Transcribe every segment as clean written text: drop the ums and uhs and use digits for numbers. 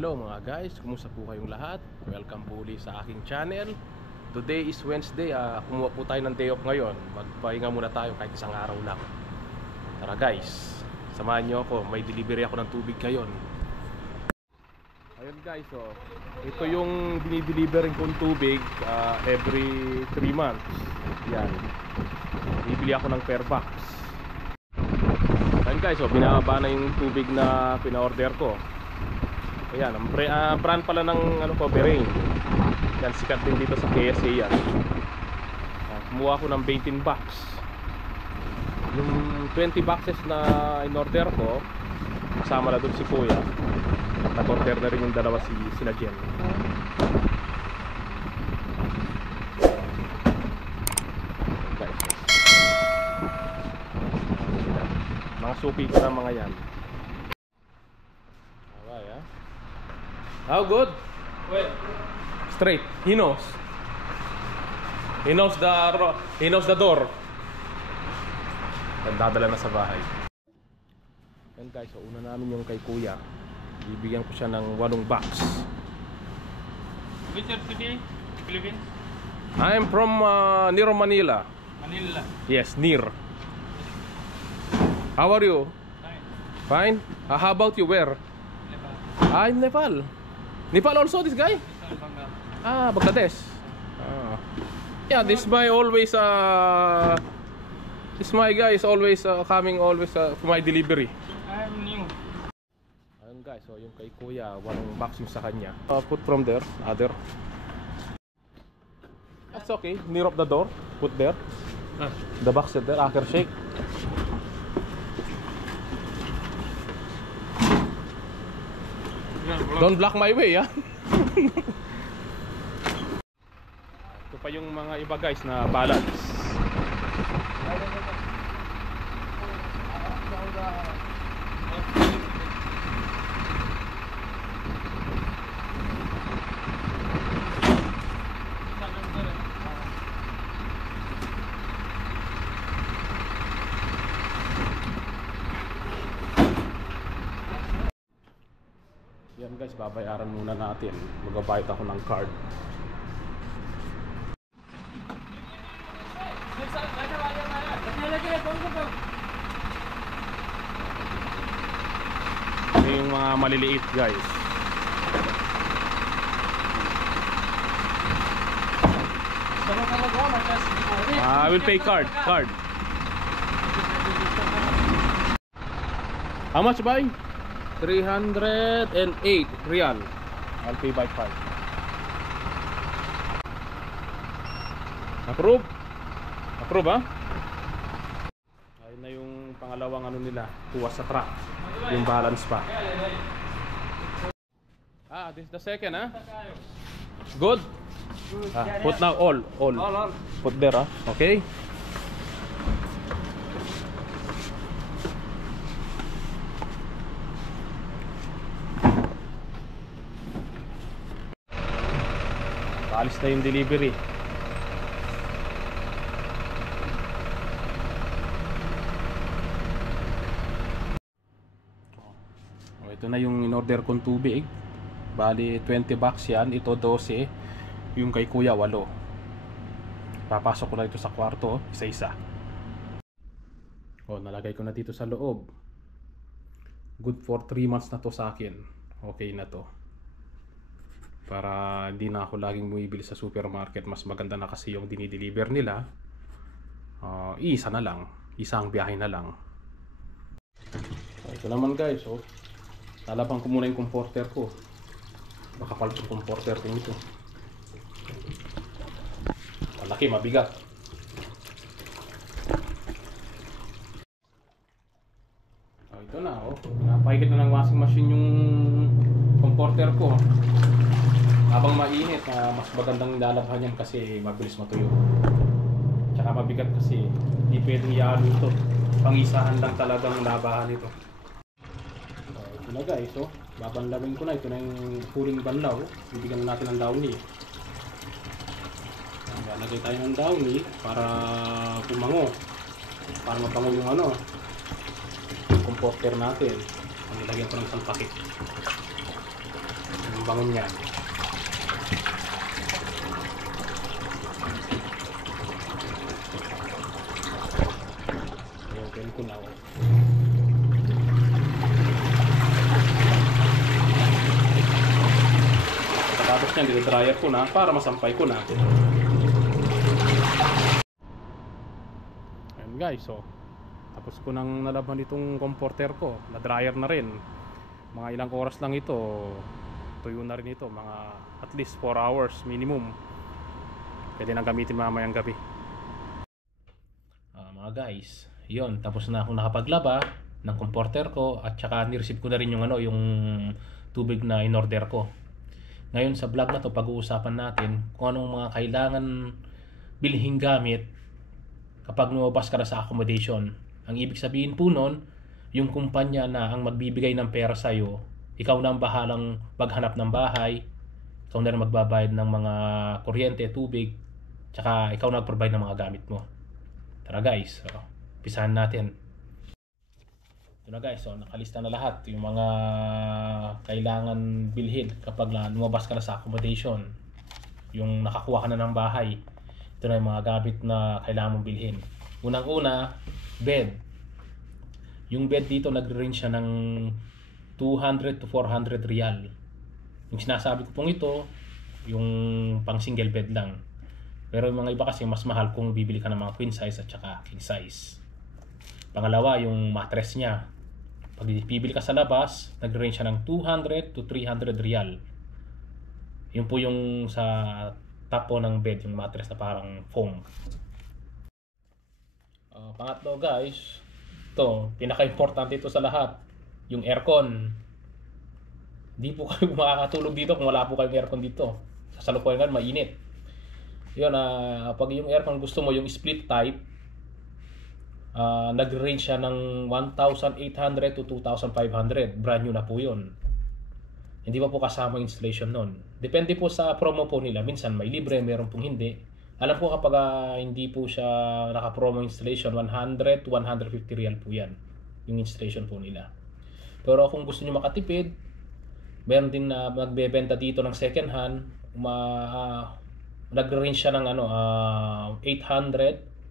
Hello mga guys, kumusta po kayong lahat? Welcome po ulit sa aking channel. Today is Wednesday, kumuha po tayo ng day off ngayon. Magpahinga muna tayo kahit isang araw lang. Tara guys, samahan nyo ako, may delivery ako ng tubig ngayon. Ayun guys, ito yung dinidelivery kong tubig every 3 months. Yan, bibili ako ng per box. Ayun guys, binababa na yung tubig na pina-order ko. Ayan, ang brand pala ng Berain. Yan, sikat din dito sa KSA yan. Kumuha ko ng 18 box. Yung 20 boxes na in-order ko, kasama na doon si Kuya. Nag-order na rin yung dalawa sina Jen. Mga suki ko na mga yan. How good? Well, Straight. He knows. He knows the door. Dadala na sa bahay. Yan guys, so una namin yung kay Kuya. Bibigyan ko siya ng 8 box. which city? Philippines? I am from near Manila. Manila. Yes, near. How are you? Fine. Fine? How about you? Where? Nepal. I'm Nepal. Nepal also, this guy? Bangladesh. Yeah, this my always this my guy is always coming always for my delivery. I'm new. Ayun guys, so yung kay Kuya, 8 box yung sa kanya. Put from there, other. That's okay, near of the door. Put there. The box is there, after shake. Don't block my way, ha? Ito pa yung mga iba guys na balance. Yan guys, babayaran muna natin. Magbabayad ako ng card. Ito yung mga maliliit guys. I will pay card. How much ba? 308 real. I'll pay by card. Approve? Approve, ha? Ayun na yung pangalawang nila, tuwas sa truck. Yung balance pa. This is the second, ha? Good? Put now all. Put there, ha? Okay? Alis na yung delivery. Ito na yung in-order kong tubig. Bali 20 box yan. Ito 12. Yung kay Kuya 8. Papasok ko na ito sa kwarto, isa-isa. Nalagay ko na dito sa loob. Good for 3 months na to sa akin. Okay na to. Para di na ako laging bumibili sa supermarket. Mas maganda na kasi yung dinideliver nila. Isa na lang. Isang biyahe na lang. Ito naman guys, lalabang ko muna yung comforter ko. Makapal yung comforter ko ito. Malaki, mabigat. Ito na, napahigit na ng washing machine yung comforter ko. Habang mainit, mas magandang lalabhan yan kasi mabilis matuyo. Tsaka mabigat kasi hindi pwedeng ihalo ito. Pangisahan lang talagang labahan ito. Ito na guys, babanlawin ko na. Ito na yung huling banlaw. Bibigyan natin ng downy. Lalagay tayo ng downy para pumango. Para mabango yung comforter natin. Nilagyan ko ng isang pakit. bangon yan. Open ko na. Tapos yan, dito-dryer ko na para masampay ko na. Ayan guys, so tapos ko nang nalaban itong comforter ko. Na-dryer na rin. Mga ilang oras lang ito. Tuyo na rin ito. Mga at least 4 hours minimum. Pwede nang gamitin mamayang gabi. Mga guys, yon, tapos na akong nakapaglaba ng comforter ko at saka ni-receive ko na rin yung yung tubig na in-order ko. Ngayon sa vlog na to, pag-uusapan natin kung anong mga kailangan bilhing gamit kapag lumabas ka na sa accommodation. Ang ibig sabihin po nun, yung kumpanya na ang magbibigay ng pera sa'yo, ikaw na ang bahalang maghanap ng bahay, ikaw na rin magbabayad ng mga kuryente, tubig, tsaka ikaw na mag-provide ng mga gamit mo. Tara guys, so, pisahan natin. Ito na guys, so nakalista na lahat yung mga kailangan bilhin kapag lumabas ka na sa accommodation, yung nakakuha ka na ng bahay. Ito na yung mga gamit na kailangan mong bilhin. Unang-una, bed. Yung bed dito nagre-range siya ng 200 to 400 riyal. Yung sinasabi ko pong ito, yung pang single bed lang. Pero yung mga iba kasi mas mahal kung bibili ka ng mga queen size at saka king size. Pangalawa, yung mattress niya. Pag bibili ka sa labas, nagre-range siya ng 200 to 300 riyal. Yun po yung sa top po ng bed, yung mattress na parang foam. Pangatlo guys, ito, pinaka-importante ito sa lahat, yung aircon. Hindi po kayo makakatulog dito kung wala po kayong aircon dito. Sa salukuyan nga, mainit. Yun, pag yung aircon gusto mo, yung split type, nag-range siya ng 1,800 to 2,500. Brand new na po yun. Hindi pa po kasama installation nun. Depende po sa promo po nila. Minsan may libre, meron pong hindi. Alam po kapag hindi po siya naka-promo installation, 100 to 150 riyal po yan. Yung installation po nila. Pero kung gusto nyo makatipid, meron din na magbebenta dito ng second hand. Nag-range siya ng 800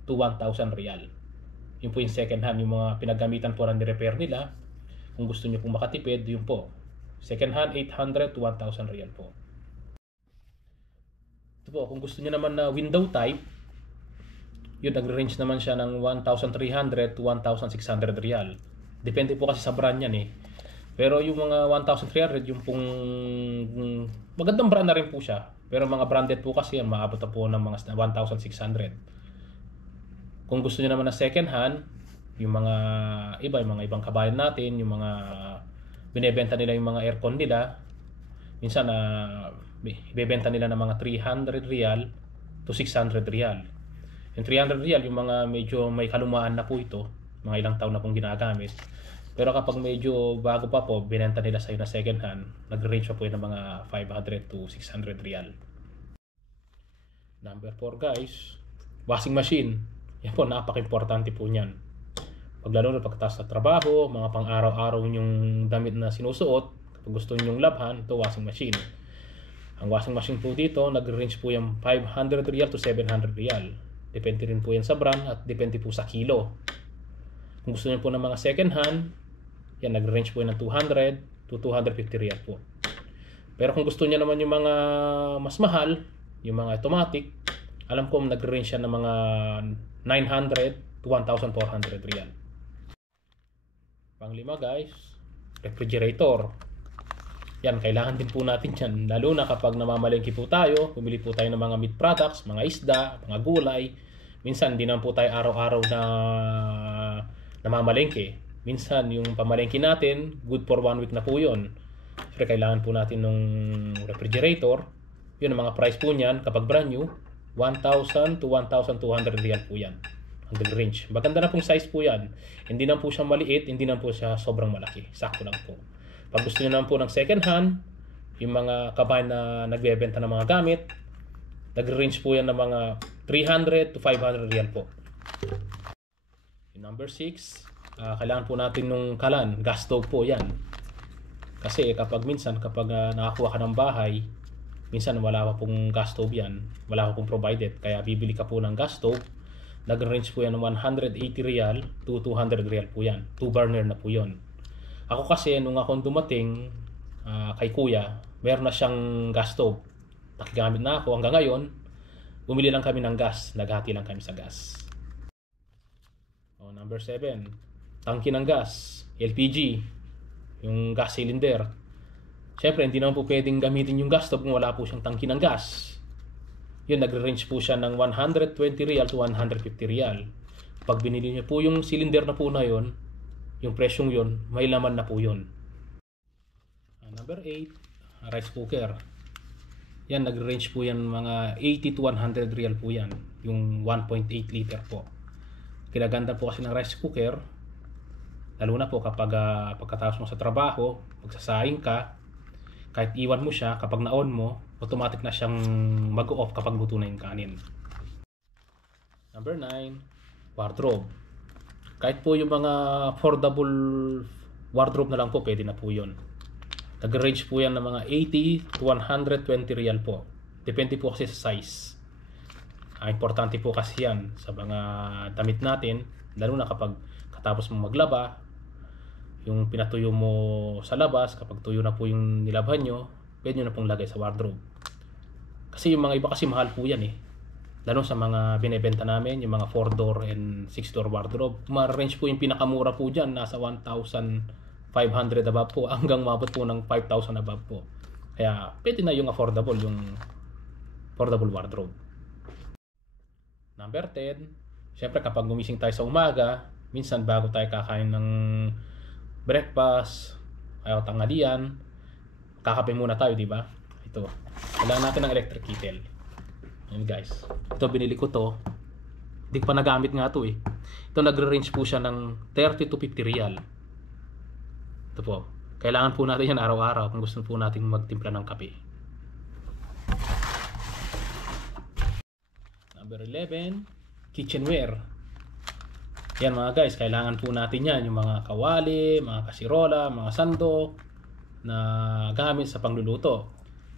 to 1,000 riyal. Yun po yung second hand, yung mga pinagamitan po ng repair nila. Kung gusto nyo pong makatipid, yun po. Second hand, 800 to 1,000 riyal po. Ito po, kung gusto nyo naman na window type, yun, nag-range naman siya ng 1,300 to 1,600 riyal. Depende po kasi sa brand yan eh. Pero yung mga 1,300, yung pong magandang brand na rin po siya. Pero mga branded po kasi yan, maabot na po ng mga 1,600. Kung gusto niyo naman na second hand, yung mga ibang kabayan natin, yung mga binebenta nila yung mga aircon nila, minsan ibebenta nila ng mga 300 riyal to 600 riyal. Yung 300 riyal, yung mga medyo may kalumaan na po ito, mga ilang taon na pong ginagamit. Pero kapag medyo bago pa po, binenta nila sa'yo na second hand, nag-range pa po yun ng mga 500 to 600 riyal. Number 4 guys, washing machine. Yan po, napaka-importante po niyan. Paglalo na pagkatapos sa trabaho, mga pang-araw-araw yung damit na sinusuot, kapag gusto nyong labhan, ito washing machine. Ang washing machine po dito, nag-range po yung 500 riyal to 700 riyal. Depende rin po yan sa brand at depende po sa kilo. Kung gusto niyo po ng mga second hand, yan, nag-range po yan ng 200 to 250 riyal po. Pero kung gusto niyo naman yung mga mas mahal, yung mga automatic, alam ko nag-range yan ng mga 900 to 1,400 riyal. Panglima guys, refrigerator. Yan, kailangan din po natin yan. Lalo na kapag namamalengke po tayo, bumili po tayo ng mga meat products, mga isda, mga gulay. Minsan, hindi naman po tayo araw-araw na namamalengke. Minsan, yung pamalengke natin, good for 1 week na po yun. Pero kailangan po natin ng refrigerator. Yun ang mga price po niyan kapag brand new, 1,000 to 1,200 riyal po yan. Ang range. Maganda na pong size po yan. Hindi na po siya maliit, hindi na po siya sobrang malaki. Sakto lang po. Pag gusto niyo naman po ng second hand, yung mga kabayan na nagbebenta ng mga gamit, nag-range po yan ng mga 300 to 500 riyal po. Yung number 6, kailangan po natin nung kalan, gas stove po yan. Kasi kapag nakakuha ka ng bahay, minsan wala pa pong gas stove yan, wala pa pong provided, kaya bibili ka po ng gas stove. Nag-range po yan ng 180 real to 200 real po yan. 2 burner na po yun. Ako kasi nung ako dumating kay kuya, meron na siyang gas stove. Nakigamit na ako hanggang ngayon. Bumili lang kami ng gas, naghati lang kami sa gas. Number 7, tangki ng gas, LPG, yung gas cylinder. Siyempre, hindi naman po pwedeng gamitin yung gas stove kung wala po siyang tangki ng gas. Yun, nagre-range po siya ng 120 real to 150 real. Pag binili niyo po yung cylinder na po na yun, yung presyong yun, may laman na po yun. Number 8, rice cooker. Yan, nagre-range po yan mga 80 to 100 real po yan. Yung 1.8 liter po. Kinaganda po kasi ng rice cooker, lalo na po kapag pagkatapos mo sa trabaho, magsasaing ka, kahit iwan mo siya, kapag na-on mo, automatic na siyang mag-off kapag luto na yung kanin. Number 9, wardrobe. Kahit po yung mga affordable wardrobe na lang po, pwede na po yun. Nag-range po yan ng mga 80 to 120 real po. Depende po kasi sa size. Importante po kasi yan sa mga damit natin, lalo na kapag katapos mo maglaba, yung pinatuyo mo sa labas, kapag tuyo na po yung nilabhan nyo, pwede nyo na pong lagay sa wardrobe. Kasi yung mga iba kasi mahal po yan lalo sa mga binebenta namin, yung mga 4-door and 6-door wardrobe. Ma-range po yung pinakamura po dyan, nasa 1,500 above po, hanggang mabot po ng 5,000 above po. Kaya pwede na yung affordable wardrobe. Number 10, syempre kapag gumising tayo sa umaga, minsan bago tayo kakain ng breakfast, ayaw tanghalian, kakape muna tayo, di ba? Ito, kailangan natin ng electric kettle. Ayan guys, ito binili ko to, hindi pa nagamit nga to Ito nagre-range po siya ng 30 to 50 real. Ito po, kailangan po natin yan araw-araw kung gusto po natin magtimpla ng kape. Number 11, kitchenware. Yan mga guys, kailangan po natin yan, yung mga kawali, mga kasirola, mga sandok na gamit sa pangluluto.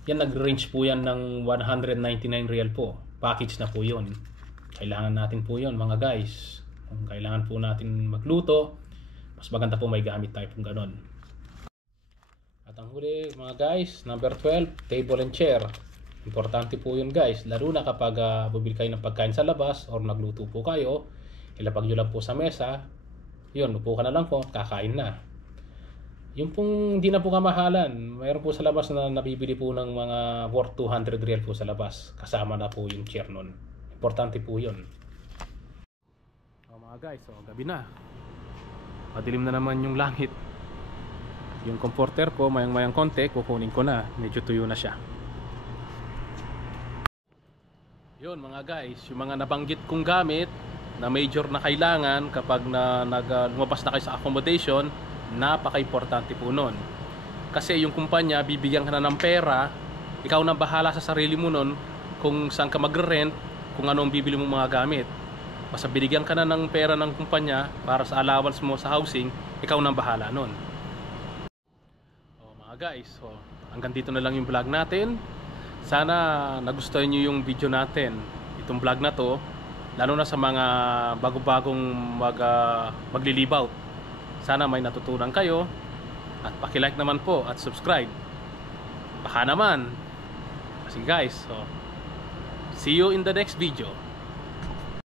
Yan, nag-range po yan ng 199 real po. Package na po yun. Kailangan natin po yun mga guys. Kung kailangan po natin magluto, mas maganda po may gamit tayo pong ganon. At ang huli mga guys, number 12, table and chair. Importante po yun guys, lalo na kapag bumili kayo ng pagkain sa labas or nagluto po kayo, ilapag nyo lang po sa mesa, yun, upo ka na lang po, kakain na. Yung pong hindi na po kamahalan, mayroon po sa labas na nabibili po ng mga worth 200 real po sa labas, kasama na po yung chair nun. Importante po yun. Mga guys, gabi na, madilim na naman yung langit. Yung comforter ko, mayang konti, kukunin ko na, medyo tuyo na siya. Yun mga guys, yung mga nabanggit kong gamit na major na kailangan kapag lumabas na kayo sa accommodation, napaka-importante po nun. Kasi yung kumpanya, bibigyan ka na ng pera, ikaw na bahala sa sarili mo nun kung saan ka magre-rent, kung anong bibili mong mga gamit. Basta binigyan ka na ng pera ng kumpanya para sa allowance mo sa housing, ikaw na bahala nun. Mga guys, hanggang dito na lang yung vlog natin. Sana nagustuhan nyo yung video natin, itong vlog na to, lalo na sa mga bago-bagong maglilibaut. Sana may natutunan kayo at paki-like naman po at subscribe. Baka naman. Kasi guys, see you in the next video.